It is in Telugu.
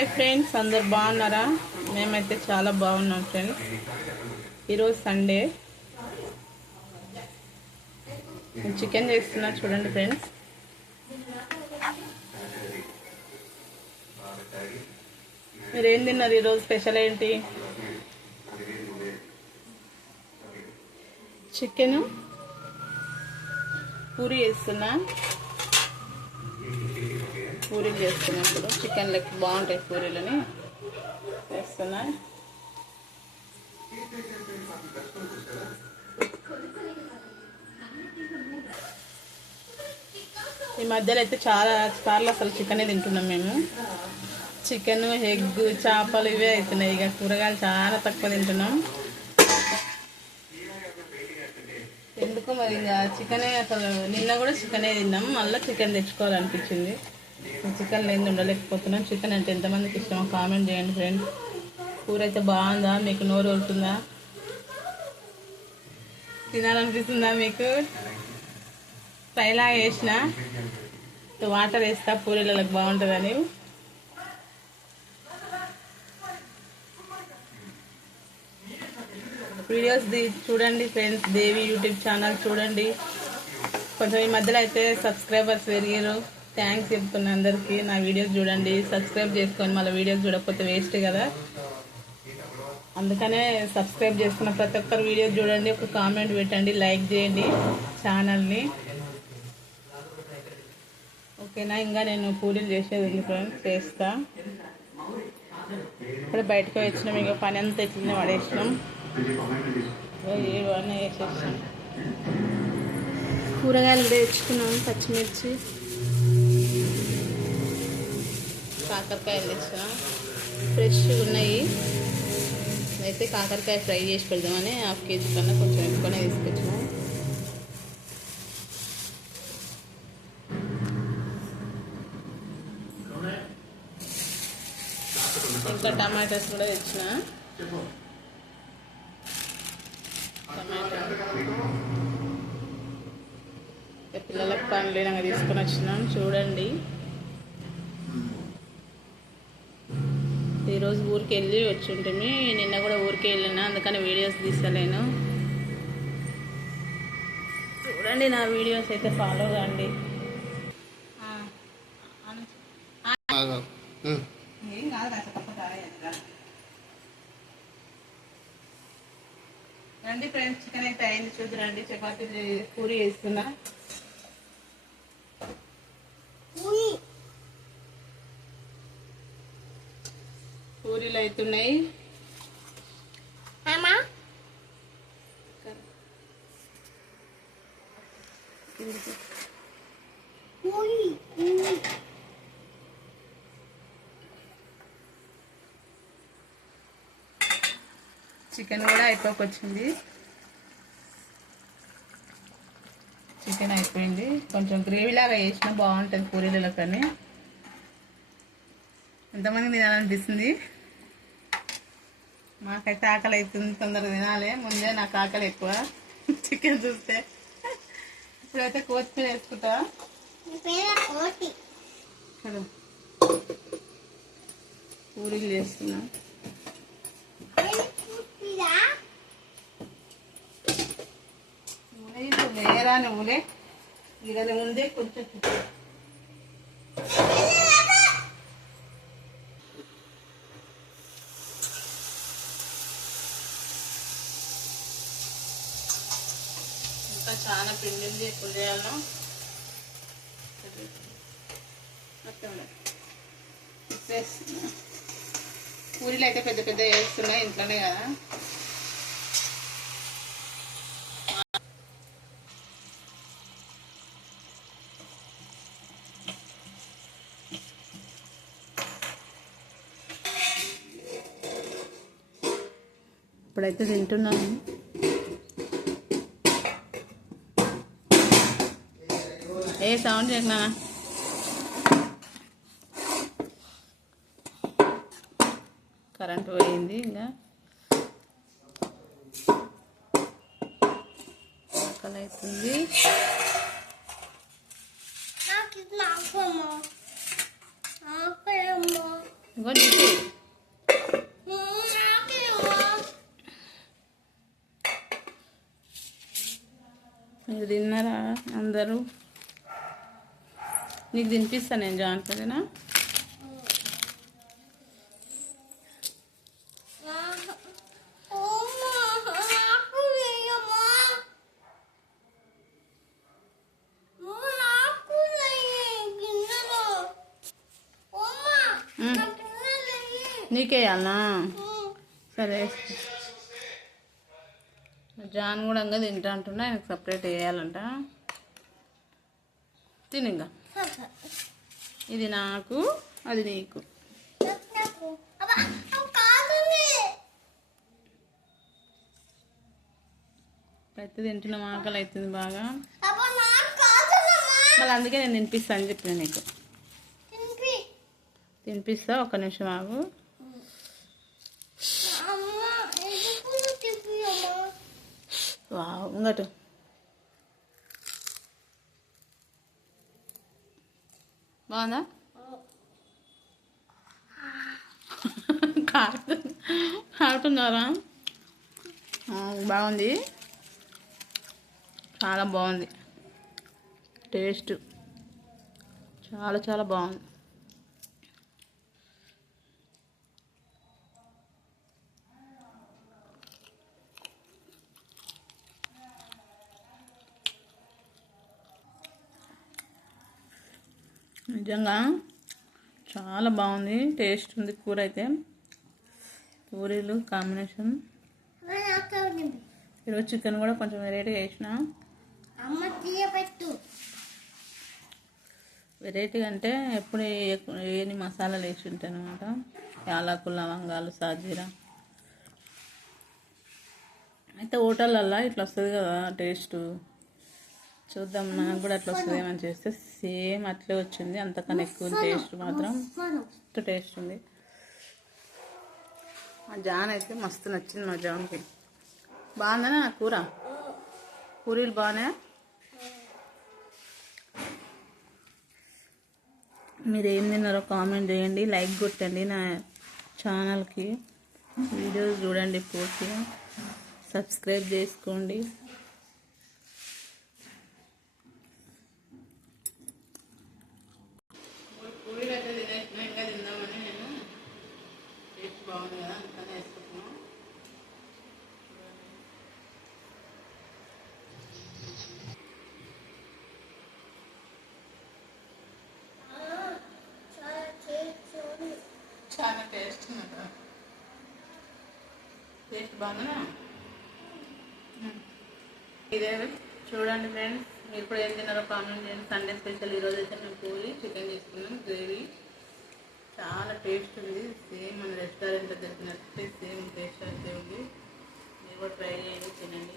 హాయ్ ఫ్రెండ్స్, అందరు బాగున్నారా? మేమైతే చాలా బాగున్నాం ఫ్రెండ్స్. ఈరోజు సండే, చికెన్ చేస్తున్నా చూడండి ఫ్రెండ్స్. మీరేం తిన్నారు? ఈరోజు స్పెషల్ ఏంటి? చికెన్ పూరి చేస్తున్నా. పూరీలు చేస్తున్నప్పుడు చికెన్ లెక్క బాగుంటాయి పూరీలని చేస్తున్నా. ఈ మధ్యలో అయితే చాలా సార్లు అసలు చికెనే తింటున్నాం మేము. చికెన్, ఎగ్, చేపలు ఇవే అవుతున్నాయి. ఇక కూరగాయలు చాలా తక్కువ తింటున్నాం. ఎందుకు మరి ఇక చికెనే, అసలు నిన్న కూడా చికెనే తిన్నాం. మళ్ళీ చికెన్ తెచ్చుకోవాలనిపించింది. చికెన్ లేని ఉండలేకపోతున్నాం. చికెన్ అంటే ఎంతమందికి ఇష్టమో కామెంట్ చేయండి ఫ్రెండ్స్. కూర అయితే బాగుందా? మీకు నోరు వెళ్తుందా? తినాలనిపిస్తుందా మీకు? ఫ్రైలా వేసిన వాటర్ వేస్తా పూరీలకు బాగుంటుందని. వీడియోస్ చూడండి ఫ్రెండ్స్. దేవి యూట్యూబ్ ఛానల్ చూడండి. కొంచెం ఈ మధ్యలో అయితే సబ్స్క్రైబర్స్ పెరిగారు. థ్యాంక్స్ చెప్తున్నా అందరికీ. నా వీడియోస్ చూడండి, సబ్స్క్రైబ్ చేసుకొని మళ్ళీ వీడియోస్ చూడకపోతే వేస్ట్ కదా. అందుకనే సబ్స్క్రైబ్ చేసుకున్న ప్రతి ఒక్కరు వీడియోస్ చూడండి, ఒక కామెంట్ పెట్టండి, లైక్ చేయండి ఛానల్ని. ఓకేనా? ఇంకా నేను పూరీలు చేసేది ఉంది ఫ్రెండ్స్, చేస్తా. ఇప్పుడు బయటకు వచ్చినాం, ఇక పని అంతా ఎట్లనే పడేసినాం. ఇవన్నీ వేసేసాం. కూరగాయలు కూడా తెచ్చుకున్నాం. పచ్చిమిర్చి, కాకరకాయలు తెచ్చిన ఫ్రెష్గా ఉన్నాయి. అయితే కాకరకాయ ఫ్రై చేసి పెడదామని 1/2 kg కన్నా కొంచెం ఎక్కువనే తీసుకొచ్చినాం. ఇంకా టమాటాస్ కూడా తెచ్చిన. పిల్లలకు పని లేనంగా తీసుకొని వచ్చినాం చూడండి. ఈరోజు ఊరికి వెళ్ళి వచ్చి ఉంటుంది. నిన్న కూడా ఊరికి వెళ్ళినా, అందుకని వీడియోస్ తీసలేను. చూడండి నా వీడియోస్ అయితే ఫాలో కండి. రండి ఫ్రెండ్స్, చికెన్ అయితే అయింది చూద్దురండి. చపాతీ పూరి వేస్తున్నా. పూరీలు అవుతున్నాయి. చికెన్ కూడా అయిపోకొచ్చింది. చికెన్ అయిపోయింది. కొంచెం గ్రేవీలాగా వేసినా బాగుంటుంది పూరీలలో. కానీ ఎంతమంది తినాలనిపిస్తుంది? మాకైతే ఆకలి అవుతుంది, తొందరగా తినాలి. ముందే నాకు ఆకలి ఎక్కువ చికెన్ చూస్తే. ఇప్పుడైతే కొత్తిమీర వేసుకుంటా. పూరీలు చేస్తున్నా. లేరా నువ్వులే, ఇక ముందే కొంచెం ఇంకా చాలా పిండి ఉంది. ఎప్పుడు చేయాలో పూరీలు అయితే పెద్ద పెద్ద వేస్తున్నాయి ఇంట్లోనే కదా. ఇప్పుడైతే తింటున్నాను. ఏ సౌండ్ చేయకున్నా. కరెంటు పోయింది. ఇంకా ఆకలి అవుతుంది. ఇంకో నీకే మీరు తిన్నారా అందరూ? నీకు తినిపిస్తాను నేను జాగ్రత్తగా. నీకేయాలనా? సరే, జాన్ కూడా ఇంకా తింటా అంటున్నా, ఆయనకు సపరేట్ వేయాలంట. తినిగా, ఇది నాకు, అది నీకు. అయితే తింటున్నాం, ఆకలి అవుతుంది బాగా. మళ్ళీ అందుకే నేను తినిపిస్తా అని చెప్పిన నీకు. తినిపిస్తా, ఒక్క నిమిషం ఆగు. వావ్, ఇంకటు బాగుందా? కాటున్నారా? బాగుంది, చాలా బాగుంది. టేస్ట్ చాలా చాలా బాగుంది. నిజంగా చాలా బాగుంది, టేస్ట్ ఉంది. కూర అయితే పూరీలు కాంబినేషన్. ఈరోజు చికెన్ కూడా కొంచెం వెరైటీగా వేసిన. వెరైటీగా అంటే ఎప్పుడు ఏని మసాలాలు వేసి ఉంటాయి అనమాట. యాలకులు, లవంగాలు, సాజీరా. అయితే హోటళ్ళల్లో ఇట్లా వస్తుంది కదా టేస్ట్. చూద్దాం, నాకు కూడా అట్లా వస్తుంది ఏమని చేస్తే సేమ్ అట్లే వచ్చింది. అంతకన్నా ఎక్కువ టేస్ట్ మాత్రం మస్తు టేస్ట్ ఉంది. మా జాన్ అయితే మస్తు నచ్చింది. మా జాన్కి బాగుందనే నా కూర. పూరీలు బాగున్నాయా? మీరు ఏం తిన్నారో కామెంట్ చేయండి, లైక్ కొట్టండి. నా ఛానల్కి వీడియోస్ చూడండి, పూర్తిగా సబ్స్క్రైబ్ చేసుకోండి. పూరీలు అయితే తినేసిన, ఇంకా తిందామని నేను. టేస్ట్ బాగుంది కదా, అందుకనే వేసుకుంటున్నాను. చాలా టేస్ట్ ఉంది. టేస్ట్ బాగుందా? ఇదే చూడండి ఫ్రెండ్స్, మీరు కూడా ఏం తిన్నారో కామెంట్ చేయండి. సండే స్పెషల్ ఈరోజు అయితే మేము పూరి చికెన్ చేసుకున్నాం, గ్రేవీ చాలా టేస్ట్ ఉంది. సేమ్ మన రెస్టారెంట్లో తెచ్చినట్టు సేమ్ టేస్ట్ అయితే ఉంది. మీరు కూడా ట్రై చేయండి, తినండి.